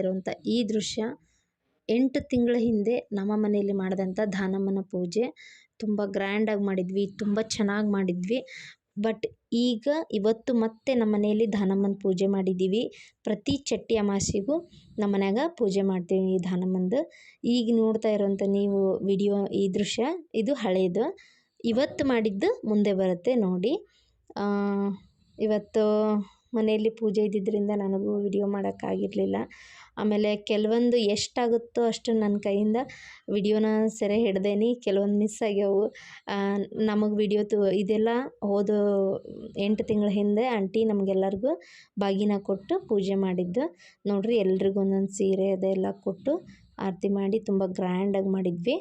ಇರುವಂಥ ಈ ದೃಶ್ಯ 8 ತಿಂಗಳ ಹಿಂದೆ ನಮ್ಮ ಮನೆಯಲ್ಲಿ ಮಾಡಿದಂಥ ದಾನಮ್ಮನ ಪೂಜೆ. ತುಂಬ ಗ್ರ್ಯಾಂಡಾಗಿ ಮಾಡಿದ್ವಿ, ತುಂಬ ಚೆನ್ನಾಗಿ ಮಾಡಿದ್ವಿ. ಬಟ್ ಇವತ್ತು ಮತ್ತೆ ನಮ್ಮ ಮನೆಯಲ್ಲಿ ದಾನಮ್ಮನ ಪೂಜೆ ಮಾಡಿದ್ದೀವಿ. ಪ್ರತಿ ಚಟ್ಟಿ ಅಮಾವಾಸ್ಯೆಗೂ ನಮ್ಮ ಮನ್ಯಾಗ ಪೂಜೆ ಮಾಡ್ತೀವಿ ಈ ದಾನಮ್ಮಂದು. ಈಗ ನೋಡ್ತಾ ಇರೋಂಥ ನೀವು ವಿಡಿಯೋ ಈ ದೃಶ್ಯ ಇದು ಹಳೇದು. ಇವತ್ತು ಮಾಡಿದ್ದು ಮುಂದೆ ಬರುತ್ತೆ ನೋಡಿ. ಇವತ್ತು ಮನೆಯಲ್ಲಿ ಪೂಜೆ ಇದ್ದಿದ್ದರಿಂದ ನನಗೂ ವಿಡಿಯೋ ಮಾಡೋಕ್ಕಾಗಿರಲಿಲ್ಲ. ಆಮೇಲೆ ಕೆಲವೊಂದು ಎಷ್ಟಾಗುತ್ತೋ ಅಷ್ಟು ನನ್ನ ಕೈಯಿಂದ ವಿಡಿಯೋನ ಸೆರೆ ಹಿಡ್ದೇನಿ, ಕೆಲವೊಂದು ಮಿಸ್ ಆಗ್ಯಾವು. ನಮಗೆ ವಿಡಿಯೋ ಇದೆಲ್ಲ ಹೋದ 8 ತಿಂಗಳ ಹಿಂದೆ ಆಂಟಿ ನಮಗೆಲ್ಲರಿಗೂ ಬಾಗಿನ ಕೊಟ್ಟು ಪೂಜೆ ಮಾಡಿದ್ದು ನೋಡ್ರಿ. ಎಲ್ರಿಗೂ ಒಂದೊಂದು ಸೀರೆ ಅದೆಲ್ಲ ಕೊಟ್ಟು ಆರತಿ ಮಾಡಿ ತುಂಬ ಗ್ರ್ಯಾಂಡಾಗಿ ಮಾಡಿದ್ವಿ.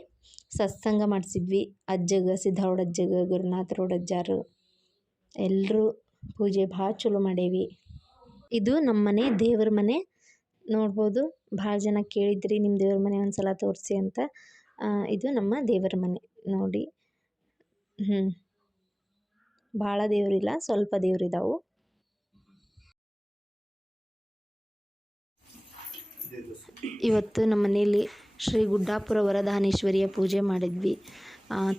ಸತ್ಸಂಗ ಮಾಡಿಸಿದ್ವಿ. ಅಜ್ಜಗ ಸಿದ್ಧಾವಡ ಅಜ್ಜಗ ಗುರುನಾಥ ರೋಡ್ ಅಜ್ಜಾರು ಎಲ್ಲರೂ ಪೂಜೆ ಭಾಳ ಚಲೋ ಮಾಡೇವಿ. ಇದು ನಮ್ಮ ಮನೆ ದೇವ್ರ ಮನೆ ನೋಡ್ಬೋದು. ಭಾಳ ಜನ ಕೇಳಿದ್ರಿ ನಿಮ್ಮ ದೇವ್ರ ಮನೆ ಒಂದು ಸಲ ತೋರಿಸಿ ಅಂತ. ಇದು ನಮ್ಮ ದೇವರ ಮನೆ ನೋಡಿ. ಭಾಳ ದೇವ್ರಿಲ್ಲ, ಸ್ವಲ್ಪ ದೇವ್ರಿದಾವು. ಇವತ್ತು ನಮ್ಮ ಮನೆಯಲ್ಲಿ ಶ್ರೀ ಗುಡ್ಡಾಪುರ ವರದಾನೇಶ್ವರಿಯ ಪೂಜೆ ಮಾಡಿದ್ವಿ.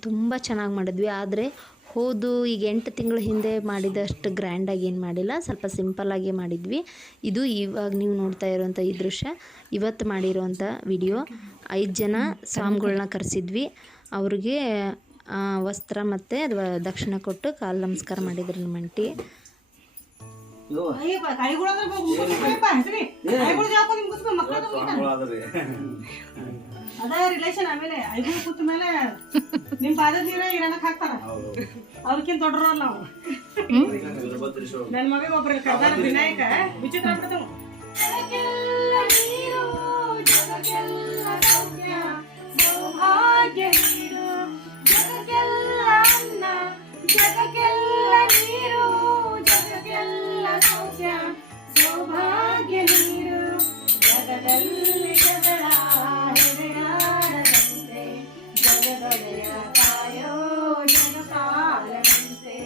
ತುಂಬ ಚೆನ್ನಾಗಿ ಮಾಡಿದ್ವಿ. ಆದರೆ ಈಗ 8 ತಿಂಗಳ ಹಿಂದೆ ಮಾಡಿದಷ್ಟು ಗ್ರ್ಯಾಂಡಾಗಿ ಏನು ಮಾಡಿಲ್ಲ, ಸ್ವಲ್ಪ ಸಿಂಪಲ್ಲಾಗಿ ಮಾಡಿದ್ವಿ. ಇದು ಇವಾಗ ನೀವು ನೋಡ್ತಾ ಇರೋವಂಥ ಈ ದೃಶ್ಯ ಇವತ್ತು ಮಾಡಿರೋವಂಥ ವಿಡಿಯೋ. 5 ಜನ ಸ್ವಾಮಿಗಳ್ನ ಕರೆಸಿದ್ವಿ. ಅವ್ರಿಗೆ ವಸ್ತ್ರ ಮತ್ತು ದಕ್ಷಿಣ ಕೊಟ್ಟು ಕಾಲು ನಮಸ್ಕಾರ ಮಾಡಿದ್ರು ನಮ್ಮ ಆಂಟಿ. ಅದ ರಿಲೇಷನ್. ಆಮೇಲೆ 5 ಕೂತ ಮೇಲೆ ನಿಮ್ ಪಾದದ ನೀರ ಇರನಕ್ ಹಾಕ್ತಾರ. ಅವ್ರಕ್ಕಿಂತ ದೊಡ್ಡರಲ್ಲ ನಾವು. ನನ್ನ ಮಗ ಒಬ್ರು ಕರ್ದಾರ ವಿನಾಯಕ ವಿಚಿತ್ರ ಆಗ್ಬಿಡ್ತಾವ. ಸೌಭಾಗ್ಯ ನೀರು ಜಗಕ್ಕೆಲ್ಲ ಅನ್ನ, ಜಗಕ್ಕೆಲ್ಲ ನೀರು ಜಗಕ್ಕೆಲ್ಲ ಸೌಖ್ಯ, ಸೌಭಾಗ್ಯ ನೀರು ಜಗದಲ್ಲಿ ಜಗಳ ಹೆಡೆಯಾಡದಂತೆ, ಜಗದೊಡೆಯ ಕಾಯೋ ಜಗಪಾಲನಂತೆ,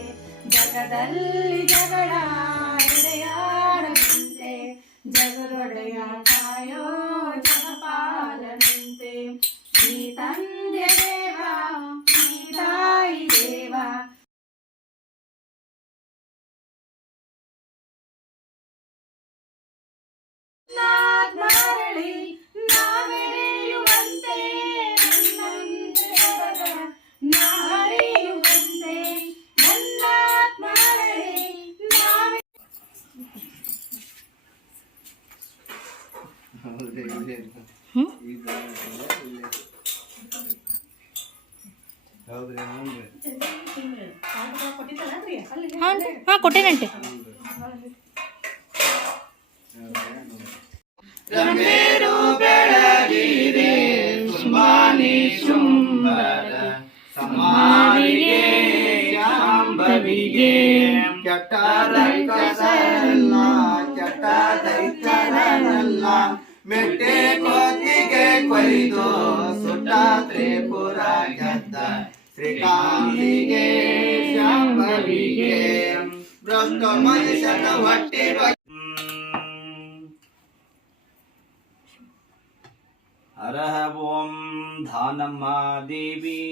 ಜಗದಲ್ಲಿ ಜಗಳ ಹೆಡೆಯಾಡದಂತೆ, ಜಗದೊಡೆಯ ಕಾಯೋ ಜಗಪಾಲನಂತೆ. ನೀ ತಂದೆ ದೇವ, ನೀ ತಾಯಿ ದೇವ, ಮರಳಿ ನಾವೆರೆಯುವಂತೆ, ನನ್ನಂತೆ ಜಗದ ನಾರಿಯುವಂತೆ, ನನ್ನಾತ್ಮ ಮರಳಿ ನಾವೇ. ಕೊಟ್ಟೇನಂತೆ. ಮೇರು ಬೆಳಗಿದೆ ಸುಂಬಾನಿ ಶುಂಭರ ಸಮಾನಿಗೆ ಶಾಂಭವಿಗೆ, ಕೆಟ್ಟ ದೈತ್ಯರಲ್ಲ ಕೆಟ್ಟ ದೈತ್ಯರಲ್ಲ, ಮೆಟ್ಟೆ ಕೋತಿಗೆ ಕೊಯ್ದು ಸುಟ್ಟ ತ್ರಿಪುರ ಗೆದ್ದ ಶ್ರೀಕಾಂತಿಗೆ ಶಾಂಭವಿಗೆ, ಭ್ರಷ್ಟ ಮನುಷ್ಯನ ಹೊಟ್ಟೆ ಹರಹ ಓಂ ಧಾನಮ್ಮ ದೇವಿ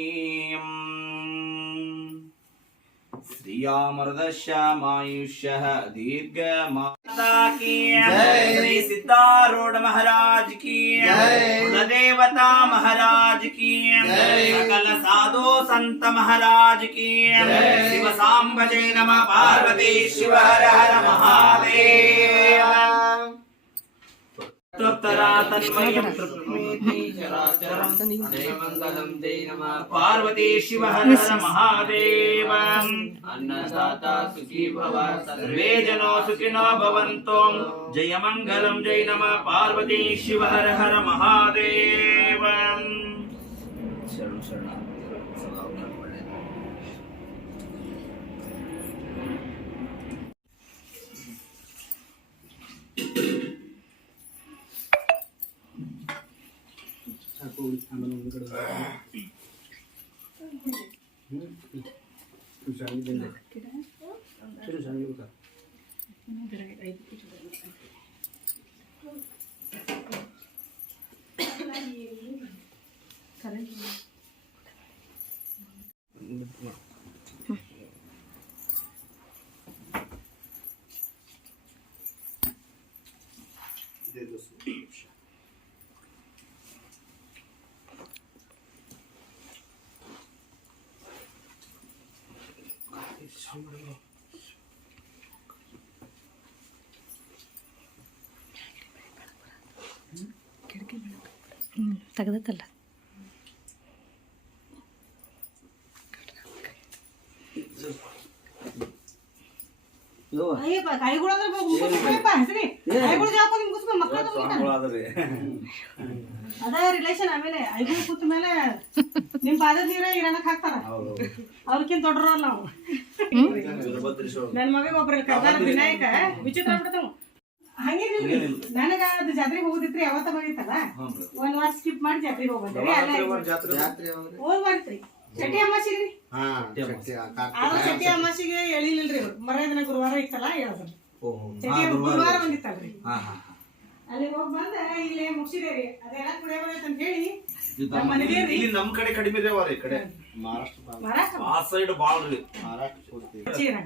ಶ್ರೀಯಾಮೃದಶ್ಯಾಮಾಯುಷ್ಯ ದೀರ್ಘ ಮಾತಾ ಕಿ ಜೈ, ಶ್ರೀ ಸಿದ್ಧಾರೂಢ ಮಹಾರಾಜ್ की कुलदेवता महाराज की जय, सकल साधु संत महाराज की जय, शिव सांब जय नमः पार्वती शिव हर हर महादेव। पार्वती शिव हर हर महादेव। अन्नदाता सुखी भव, सर्वे जनो सुखिनो भवन्तु। जय मंगलम जय नमः पार्वती शिव हर हर महादेव। शरण शरण ತೆಗ್ದತ್ತಲ್ಲ ಅಯ್ಯಪ್ಪ ಕೈಗಳಂದ್ರೆ ಮುಗಿಸ್ಬೇಕಪ್ಪ ಹೆಸರಿ ಕೈಗಳು ಜಾಪ ನಿಮ್ ಮುಗಿಸ್ಬೇಕು ಮಕ್ಕಳು ಅದ ರಿಲೇಷನ್ ಆಮೇಲೆ ಐಗಳು ಕೂತ ಮೇಲೆ ನಿಮ್ ಪಾದದ ನೀರ ಇರಣಕ್ ಹಾಕ್ತಾರ ಅವ್ರಕ್ಕಿಂತ ದೊಡ್ಡರಲ್ಲ ನಾವು ನನ್ ಮಗ ಒಬ್ರ ಕರ್ದಾರ ವಿನಾಯಕ ವಿಚಿತ್ರ ಆಗ್ಬಿಡ್ತಾವ ಹಂಗೇನಿಲ್ರಿ ನನಗ ಅದು ಜಾತ್ರೆಗೆ ಹೋಗುದಿತ್ರಿ ಯಾವತ್ತ ಬಂದಿತ್ತಲ್ಲ ಒಂದ್ ವಾರ ಸ್ಕಿಪ್ ಮಾಡಿ ಜಾತ್ರೆಗೆ ಹೋಗ್ಬಂದ್ರಿ ಅಲ್ಲ ಹೋಗ್ ಬರ್ತ್ರಿ ಚಟಿ ಅಮಾಸಿಗ್ರಿ ಆದ್ರ ಚಟಿ ಅಮಾಸಿಗೆ ಎಳಿಲಿಲ್ರಿ ಅವ್ರು ಮರ ದಿನ ಗುರುವಾರ ಇತ್ತಲ್ಲ ಹೇಳಿದ್ರು ಚಟಿ ಗುರುವಾರ ಬಂದಿತ್ತಲ್ರಿ ಅಲ್ಲಿ ಹೋಗಿ ಬಂದ ಇಲ್ಲೇ ಮುಗಿಸಿದೇರಿ ಅದೆಲ್ಲ ಕುಡಿಯ ಬರೈತೆ ಅಂತ ಹೇಳಿ ನಮ್ಮ ಮನೆಗೆ ರೀ ನಮ್ ಕಡೆ ಕಡಿಮೆ ಇದಾವ್ರಿ ಈ ಕಡೆ ಮಹಾರಾಷ್ಟ್ರ ಆ ಸೈಡ್ ಬಾಳ್ರಿ ಚೀರ